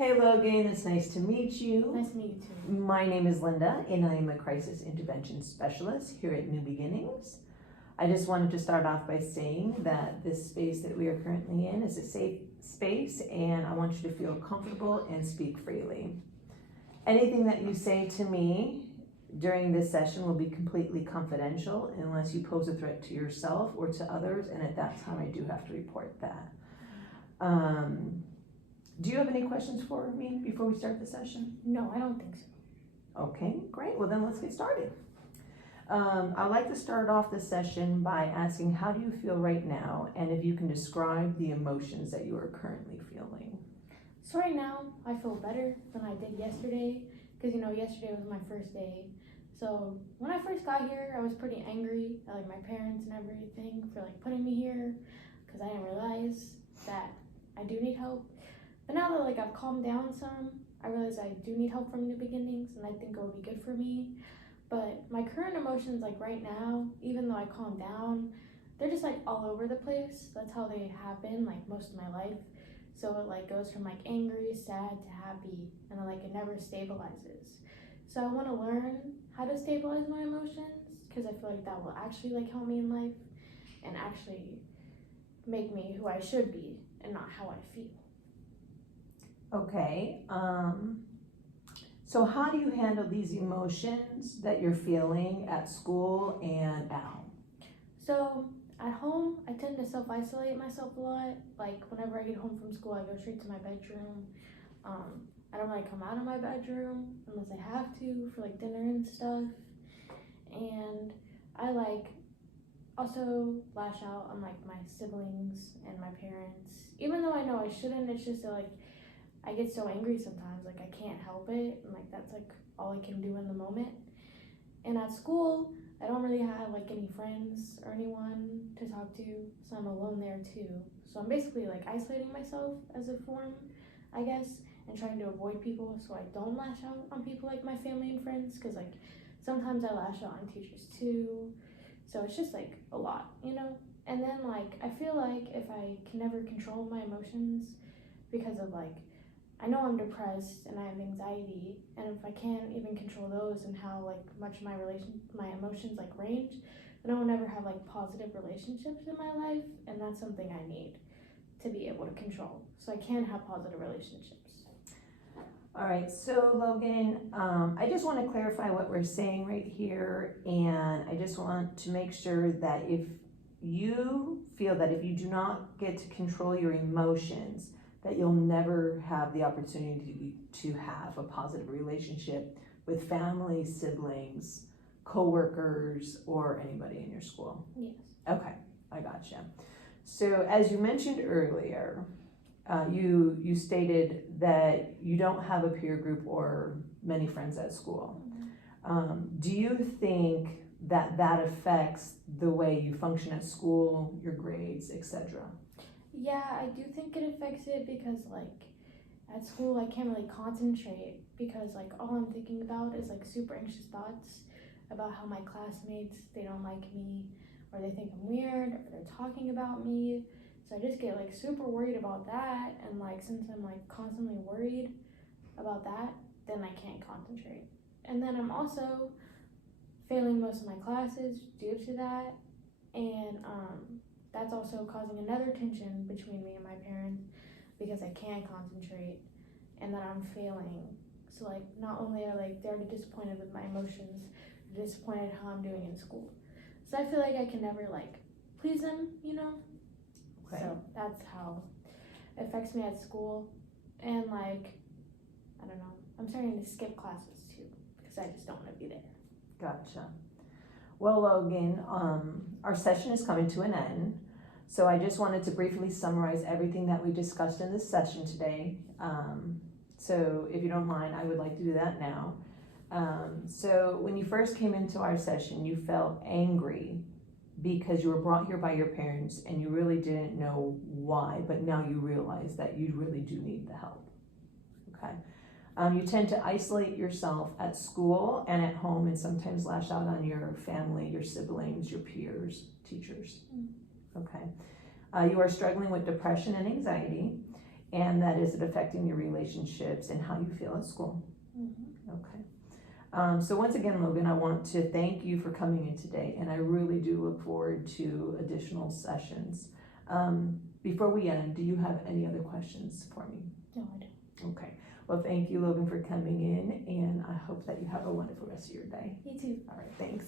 Hey Logan, it's nice to meet you. Nice to meet you too. My name is Linda and I am a crisis intervention specialist here at New Beginnings. I just wanted to start off by saying that this space that we are currently in is a safe space and I want you to feel comfortable and speak freely. Anything that you say to me during this session will be completely confidential unless you pose a threat to yourself or to others, and at that time I do have to report that. Do you have any questions for me before we start the session? No, I don't think so. Okay, great. Well, then let's get started. I'd like to start off the session by asking, how do you feel right now? And if you can describe the emotions that you are currently feeling. So right now, I feel better than I did yesterday, because yesterday was my first day. So when I first got here, I was pretty angry at my parents and everything for putting me here, because I didn't realize that I do need help. But now that I've calmed down some, I realize I do need help from New Beginnings, and I think it will be good for me. But my current emotions, right now, even though I calmed down, they're just all over the place. That's how they have been most of my life. So it goes from angry, sad to happy, and then it never stabilizes. So I want to learn how to stabilize my emotions, because I feel that will actually help me in life and actually make me who I should be and not how I feel. Okay, so how do you handle these emotions that you're feeling at school and at home? So at home, I tend to self-isolate myself a lot. Whenever I get home from school, I go straight to my bedroom. I don't really come out of my bedroom unless I have to for dinner and stuff. And I also lash out on my siblings and my parents. Even though I know I shouldn't, it's just that I get so angry sometimes, I can't help it, and that's all I can do in the moment. And at school, I don't really have any friends or anyone to talk to, so I'm alone there too. So I'm basically isolating myself as a form, I guess, and trying to avoid people so I don't lash out on people like my family and friends, because sometimes I lash out on teachers too. So it's just a lot, And then I feel if I can never control my emotions because of I know I'm depressed and I have anxiety, and if I can't even control those and how much my emotions range, then I will never have positive relationships in my life, and that's something I need to be able to control, so I can have positive relationships. All right, so Logan, I just want to clarify what we're saying right here, and I just want to make sure that if you feel that if you do not get to control your emotions, that you'll never have the opportunity to have a positive relationship with family, siblings, co-workers, or anybody in your school. Yes. Okay, I gotcha. So as you mentioned earlier, you stated that you don't have a peer group or many friends at school. Do you think that affects the way you function at school, your grades, etc.? Yeah, I do think it affects it because at school I can't really concentrate because all I'm thinking about is super anxious thoughts about how my classmates, they don't like me, or they think I'm weird, or they're talking about me. So I just get super worried about that, and since I'm constantly worried about that, then I can't concentrate. And then I'm also failing most of my classes due to that, and that's also causing another tension between me and my parents because I can't concentrate and that I'm failing. So not only are they're disappointed with my emotions, they're disappointed how I'm doing in school. So I feel I can never please them, Okay. So that's how it affects me at school. And I don't know, I'm starting to skip classes too because I just don't want to be there. Gotcha. Well, Logan, our session is coming to an end, so I just wanted to briefly summarize everything that we discussed in this session today. So if you don't mind, I would like to do that now. So when you first came into our session, you felt angry because you were brought here by your parents and you really didn't know why, but now you realize that you really do need the help. Okay. You tend to isolate yourself at school and at home, and sometimes lash out on your family, your siblings, your peers, teachers. Okay. You are struggling with depression and anxiety, and that is it affecting your relationships and how you feel at school? Mm-hmm. Okay. So once again, Logan, I want to thank you for coming in today, and I really do look forward to additional sessions. Before we end, do you have any other questions for me? No, I don't. Okay. Well, thank you, Logan, for coming in, and I hope that you have a wonderful rest of your day. You too. All right, thanks.